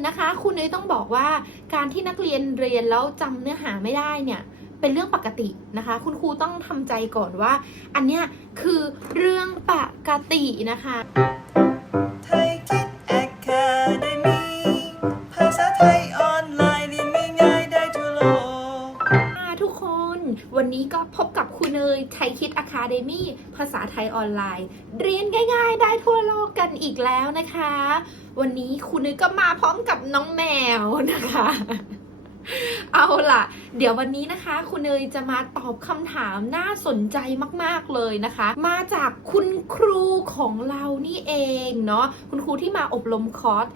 นนะคะ คุณนุ้ยต้องบอกว่าการที่นักเรียนเรียนแล้วจำเนื้อหาไม่ได้เนี่ยเป็นเรื่องปกตินะคะ คุณครูต้องทำใจก่อนว่า อันเนี้ยคือเรื่องปกตินะคะไทยคิดแอคาเดมีภาษาไทยออนไลน์เรียนง่ายๆได้ทั่วโลกค่ะทุกคนวันนี้ก็พบกับครูเนยไทยคิดอะคาเดมี่ภาษาไทยออนไลน์ เรียนง่าย ๆ ได้ทั่วโลกกันอีกแล้วนะคะ วันนี้ครูเนยก็มาพร้อมกับน้องแมวนะคะ เอาล่ะ เดี๋ยววันนี้นะคะ คุณเนยจะมาตอบคำถามน่าสนใจมากๆเลยนะคะ มาจากคุณครูของเรานี่เองเนาะคุณครูที่มาอบรมคอร์ส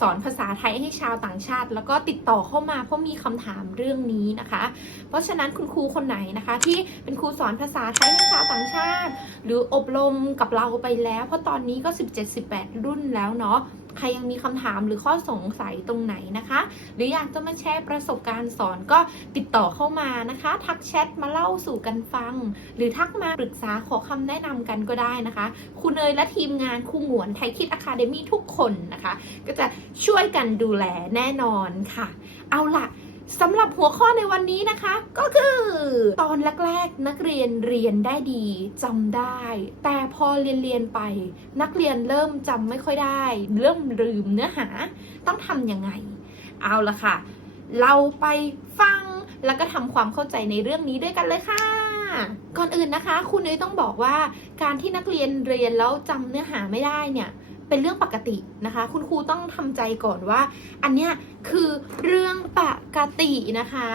สอนภาษาไทยให้ชาวต่างชาติ แล้วก็ติดต่อเข้ามาเพราะมีคำถามเรื่องนี้นะคะ เพราะฉะนั้นคุณครูคนไหนนะคะ ที่เป็นครูสอนภาษาไทยให้ชาวต่างชาติ หรืออบรมกับเราไปแล้ว เพราะตอนนี้ก็ 17-18 รุ่นแล้วเนาะ ใครยังมีคำถามหรือข้อสงสัยตรงไหนนะคะ หรืออยากจะมาแชร์ประสบการณ์สอนก็ติดต่อเข้ามานะคะ ทักแชทมาเล่าสู่กันฟัง หรือทักมาปรึกษาขอคำแนะนำกันก็ได้นะคะ คุณเนยและทีมงานครูหงวนไทยคิดอะคาเดมี่ทุกคนนะคะ ก็จะช่วยกันดูแลแน่นอนค่ะ เอาล่ะ สำหรับหัวข้อในวันนี้นะคะ ก็คือตอนแรกๆ นักเรียนเรียนได้ดีจำได้ แต่พอเรียนเรียนไป นักเรียนเริ่มจำไม่ค่อยได้ เริ่มลืมเนื้อหาต้องทำยังไง เอาละค่ะ เราไปฟังแล้วก็ทำความเข้าใจในเรื่องนี้ด้วยกันเลยค่ะ ก่อนอื่นนะคะ คุณนุ้ยต้องบอกว่าการที่นักเรียนเรียนแล้วจำเนื้อหาไม่ได้เนี่ย เป็นเรื่องปกตินะคะ คุณครูต้องทำใจก่อนว่า อันเนี้ยคือเรื่องปกตินะคะ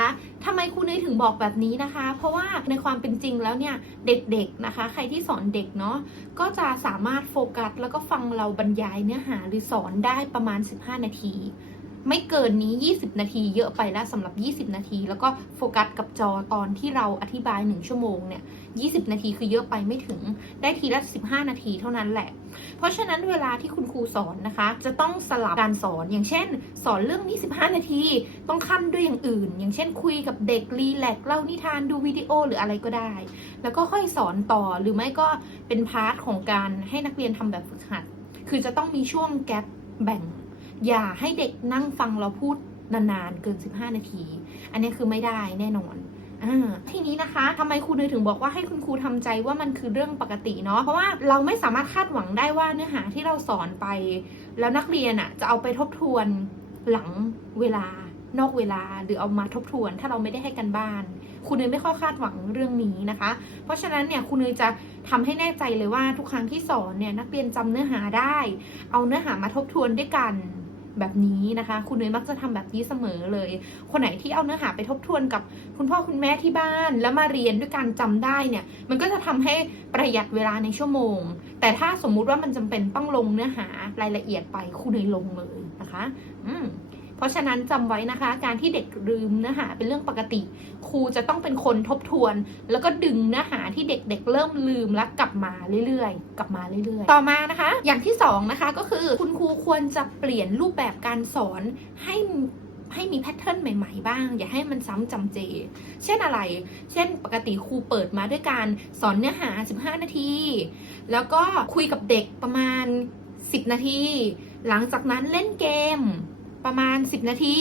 ทำไมครูนุ้ยถึงบอกแบบนี้นะคะ เพราะว่าในความเป็นจริงแล้วเนี่ยเด็กๆนะคะ ใครที่สอนเด็กเนาะก็จะสามารถโฟกัส แล้วก็ฟังเราบรรยายเนื้อหาหรือสอนได้ประมาณ 15 นาทีไม่เกินนี้ 20 นาที เยอะไปแล้วสำหรับ 20 นาที แล้วก็โฟกัสกับจอตอนที่เราอธิบาย 1 ชั่วโมงเนี่ย 20 นาทีคือเยอะไปไม่ถึง ได้ทีละ 15 นาทีเท่านั้นแหละ เพราะฉะนั้นเวลาที่คุณครูสอนนะคะ จะต้องสลับการสอนอย่างเช่น สอนเรื่องนี้15 นาที ต้องขั้นด้วยอย่างอื่น อย่างเช่น คุยกับเด็กรีแลกซ์เล่านิทานดูวิดีโอหรืออะไรก็ได้ แล้วก็ค่อยสอนต่อหรือไม่ก็เป็นพาร์ทของการให้นักเรียนทำแบบฝึกหัด คือจะต้องมีช่วงแกลบแบ่ง อย่าให้เด็กนั่งฟังเราพูดนานๆเกิน 15 นาที อันนี้คือไม่ได้แน่นอน ทีนี้นะคะทำไมครูเนยถึงบอกว่าให้คุณครูทำใจว่ามันคือเรื่องปกติเนาะเพราะว่าเราไม่สามารถคาดหวังได้ว่าเนื้อหาที่เราสอนไป แล้วนักเรียนอะ่ะจะเอาไปทบทวนหลังเวลานอกเวลาหรือเอามาทบทวน ถ้าเราไม่ได้ให้กันบ้านครูเนยไม่ค่อยคาดหวังเรื่องนี้นะคะ เพราะฉะนั้นเนี่ยครูเนยจะทำให้แน่ใจเลยว่าทุกครั้งที่สอนเนี่ยนักเรียนจำเนื้อหาได้ เอาเนื้อหามาทบทวนด้วยกัน แบบนี้นะคะ คุณเนยมักจะทำแบบนี้เสมอเลย คนไหนที่เอาเนื้อหาไปทบทวนกับคุณพ่อคุณแม่ที่บ้าน แล้วมาเรียนด้วยการจำได้เนี่ย มันก็จะทำให้ประหยัดเวลาในชั่วโมง แต่ถ้าสมมุติว่ามันจำเป็นต้องลงเนื้อหารายละเอียดไปคุณเนยลงเลยนะคะ อืม เพราะฉะนั้นจำไว้นะคะ การที่เด็กลืมเนื้อหาเป็นเรื่องปกติ ครูจะต้องเป็นคนทบทวน แล้วก็ดึงเนื้อหาที่เด็กๆเริ่มลืมแล้วกลับมาเรื่อยๆ กลับมาเรื่อยๆ ต่อมานะคะ อย่างที่สองนะคะก็คือคุณครูควรจะเปลี่ยนรูปแบบการสอนให้ให้มีแพทเทิร์นใหม่ๆบ้าง อย่าให้มันซ้ำจำเจ เช่นอะไร เช่นปกติครูเปิดมาด้วยการสอนเนื้อหา 15 นาที แล้วก็คุยกับเด็กประมาณ10 นาที หลังจากนั้นเล่นเกม ประมาณ 10 นาที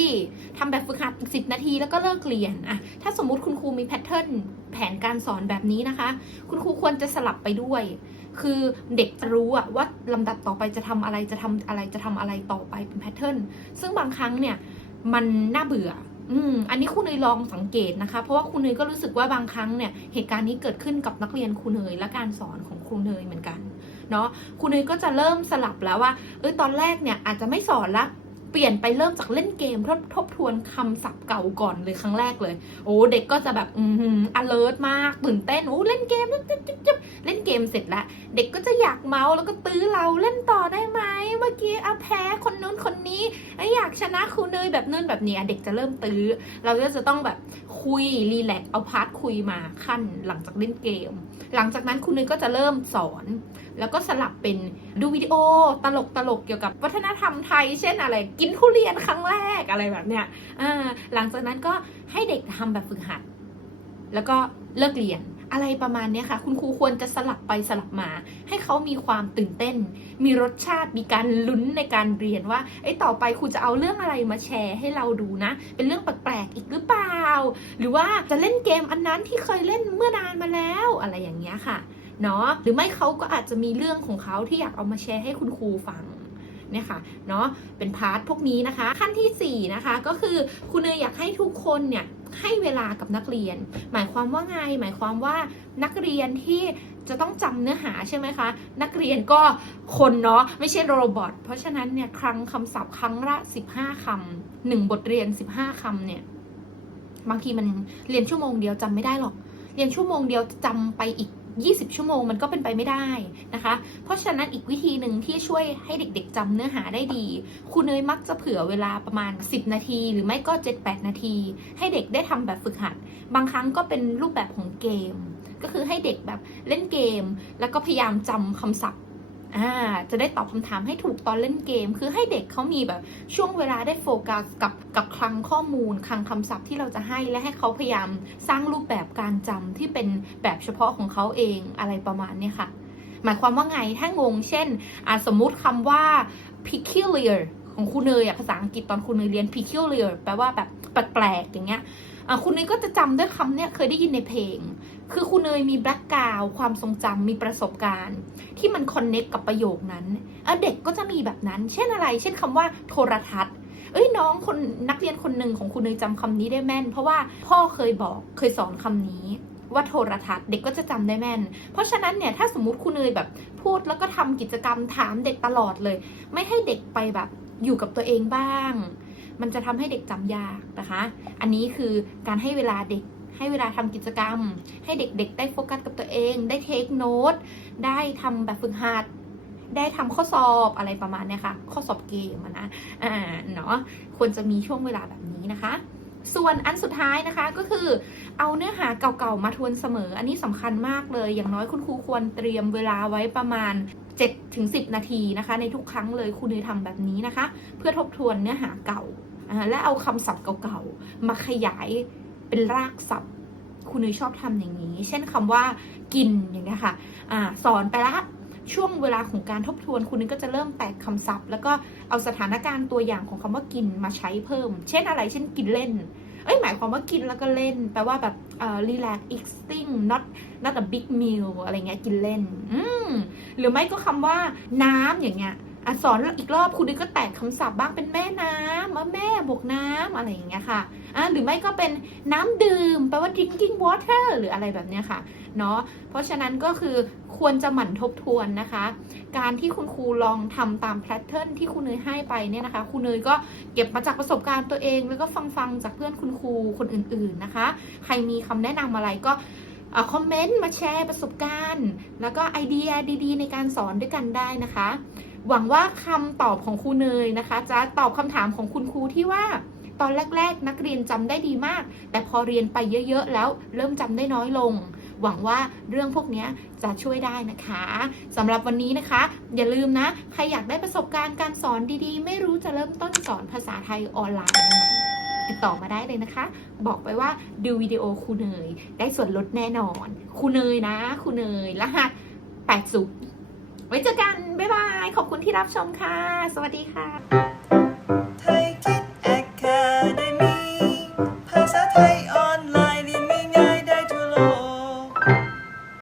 ทำแบบฝึกหัด 10 นาทีแล้วก็เลิกเรียนอะถ้าสมมุติคุณครูมีแพทเทิร์นแผนการสอนแบบนี้นะคะ คุณครูควรจะสลับไปด้วย คือเด็กจะรู้อะว่าลำดับต่อไปจะทำอะไรจะทำอะไรจะทำอะไรต่อไปเป็นแพทเทิร์นซึ่งบางครั้งเนี่ยมันน่าเบื่ออืมอันนี้ครูเนยลองสังเกตนะคะ เพราะว่าครูเนยก็รู้สึกว่าบางครั้งเนี่ยเหตุการณ์นี้เกิดขึ้นกับนักเรียนครูเนยและการสอนของครูเนยเหมือนกันเนาะครูเนยก็จะเริ่มสลับแล้วว่าเออตอนแรกเนี่ยอาจจะไม่สอนละ เปลี่ยนไปเริ่มจากเล่นเกมทบทบทวนคำศัพท์เก่าก่อนเลยครั้งแรกเลย โอ้เด็กก็จะแบบอืม alert มากตื่นเต้นโอ้เล่นเกมจับจับจับเล่นเกมเสร็จแล้วเด็กก็จะอยากเมาส์แล้วก็ตื้อเราเล่นต่อได้ไหม กี้เอาแพ้คนนู้นคนนี้อยากชนะครูเนยแบบนู้นแบบนี้เด็กจะเริ่มตื้อ เราก็จะต้องแบบคุยรีแลกซ์เอาพาร์ทคุยมาขั้นหลังจากเล่นเกม หลังจากนั้นครูเนยก็จะเริ่มสอน แล้วก็สลับเป็นดูวิดีโอตลกตลกเกี่ยวกับวัฒนธรรมไทย เช่นอะไร กินทุเรียนครั้งแรกอะไรแบบเนี้ยหลังจากนั้นก็ให้เด็กทำแบบฝึกหัด แล้วก็เลิกเรียน อะไรประมาณนี้ค่ะ คุณครูควรจะสลับไปสลับมา ให้เขามีความตื่นเต้น มีรสชาติมีการลุ้นในการเรียนว่าไอ้ต่อไปครูจะเอาเรื่องอะไรมาแชร์ให้เราดูนะ เป็นเรื่องแปลกๆอีกหรือเปล่า หรือว่าจะเล่นเกมอันนั้นที่เคยเล่นเมื่อนานมาแล้วอะไรอย่างเงี้ยค่ะเนาะหรือไม่เขาก็อาจจะมีเรื่องของเขาที่อยากเอามาแชร์ให้คุณครูฟังเนี่ยค่ะเนาะเป็นพาร์ทพวกนี้นะคะ ขั้นที่4นะคะก็คือคุณเนยอยากให้ทุกคนเนี่ย ให้เวลากับนักเรียน หมายความว่าไง หมายความว่านักเรียนที่จะต้องจำเนื้อหาใช่ไหมคะ นักเรียนก็คนเนาะไม่ใช่โรบอทเพราะฉะนั้นเนี่ยครั้งคำศัพท์ครั้งละ 15คำหนึ่งบทเรียน 15คำเนี่ยบางทีมันเรียนชั่วโมงเดียวจำไม่ได้หรอก เรียนชั่วโมงเดียวจำไปอีก 20 ชั่วโมงมันก็เป็นไปไม่ได้นะคะ เพราะฉะนั้นอีกวิธีหนึ่งที่ช่วยให้เด็กๆจำเนื้อหาได้ดีครูเนยมักจะเผื่อเวลาประมาณ 10 นาที หรือไม่ก็ 7-8 นาที ให้เด็กได้ทำแบบฝึกหัด บางครั้งก็เป็นรูปแบบของเกม ก็คือให้เด็กแบบเล่นเกม แล้วก็พยายามจำคำศัพท์ อ่าจะได้ตอบคำถามให้ถูกตอนเล่นเกม คือให้เด็กเขามีแบบช่วงเวลาได้โฟกัสกับกับคลังข้อมูลคลังคำศัพท์ที่เราจะให้และให้เขาพยายามสร้างรูปแบบการจำที่เป็นแบบเฉพาะของเขาเองอะไรประมาณนี้ค่ะ หมายความว่าไงถ้างง เช่นสมมุติคำว่า peculiar ของคุณเนยอะภาษาอังกฤษตอนคุณเนยเรียน peculiar แปลว่าแบบแปลกๆอย่างเงี้ย อะคุณเนยก็จะจำด้วยคำเนี่ยเคยได้ยินในเพลง คือคุณเนยมีแบล็กกราวความทรงจำมีประสบการณ์ ที่มันคอนเน็กกับประโยคนั้นอะเด็กก็จะมีแบบนั้น เช่นอะไร เช่นคำว่าโทรทัศน์เอ้ยน้องคนนักเรียนคนหนึ่งของคุณเนยจำคำนี้ได้แม่น เพราะว่าพ่อเคยบอกเคยสอนคำนี้ว่าโทรทัศน์เด็กก็จะจำได้แม่น เพราะฉะนั้นเนี่ยถ้าสมมติคุณเนยแบบพูดแล้วก็ทำกิจกรรมถามเด็กตลอดเลย ไม่ให้เด็กไปแบบอยู่กับตัวเองบ้าง มันจะทำให้เด็กจำยากนะคะ อันนี้คือการให้เวลาเด็กให้เวลาทำกิจกรรม ให้เด็กๆ ได้โฟกัสกับตัวเอง ได้เทคโน้ตได้ทำแบบฝึกหัดได้ทำข้อสอบอะไรประมาณเนี้ยค่ะ ข้อสอบเกมนะอ่าเนาะควรจะมีช่วงเวลาแบบนี้นะคะ ส่วนอันสุดท้ายนะคะก็คือเอาเนื้อหาเก่าๆมาทวนเสมอ อันนี้สำคัญมากเลย อย่างน้อยคุณครูควรเตรียมเวลาไว้ประมาณ 7ถึง10 นาทีนะคะ ในทุกครั้งเลยคุณเนยทำแบบนี้นะคะ เพื่อทบทวนเนื้อหาเก่า และเอาคำศัพท์เก่าๆ มาขยายเป็นรากศัพท์คุณเนยชอบทำอย่างนี้ เช่นคำว่ากินอย่างเงี้ยค่ะอ่าสอนไปละช่วงเวลาของการทบทวนคุณเนยก็จะเริ่มแตกคำศัพท์ แล้วก็เอาสถานการณ์ตัวอย่างของคำว่ากินมาใช้เพิ่ม เช่นอะไร เช่นกินเล่น เอ้ยหมายความว่ากินแล้วก็เล่น แปลว่าแบบเอ่อ relax eating not not a big meal อะไรเงี้ยกินเล่น อืมหรือไม่ก็คำว่าน้ำอย่างเงี้ย อะสอนอีกรอบคุณนึกก็แตกคำศัพท์บ้างเป็นแม่น้ำว่าแม่บวกน้ำอะไรอย่างเงี้ยค่ะอะ หรือไม่ก็เป็นน้ำดื่มแปลว่า drinking water หรืออะไรแบบเนี้ยค่ะเนาะเพราะฉะนั้นก็คือควรจะหมั่นทบทวนนะคะ การที่คุณครูลองทำตามแพทเทิร์นที่คุณเนยให้ไปเนี่ยนะคะคุณเนยก็เก็บมาจากประสบการณ์ตัวเอง แล้วก็ฟังฟังจากเพื่อนคุณครูคนอื่น ๆนะคะ ใครมีคำแนะนำอะไรก็อคอมเมนต์มาแชร์ประสบการณ์ แล้วก็ไอเดียดีๆ ในการสอนด้วยกันได้นะคะ หวังว่าคำตอบของครูเนยนะคะ จะตอบคำถามของคุณครูที่ว่าตอนแรก ๆ นักเรียนจำได้ดีมาก แต่พอเรียนไปเยอะ ๆ แล้วเริ่มจำได้น้อยลง หวังว่าเรื่องพวกนี้จะช่วยได้นะคะสำหรับวันนี้นะคะ อย่าลืมนะ ใครอยากได้ประสบการณ์การสอนดีๆ ไม่รู้จะเริ่มต้นสอนภาษาไทยออนไลน์ยังไงติดต่อมาได้เลยนะคะ บอกไปว่าดูวิดีโอครูเนย ได้ส่วนลดแน่นอนครูเนยนะครูเนยรหัส80 ไว้เจอกัน บ๊ายบาย ขอบคุณที่รับชมค่ะ สวัสดีค่ะ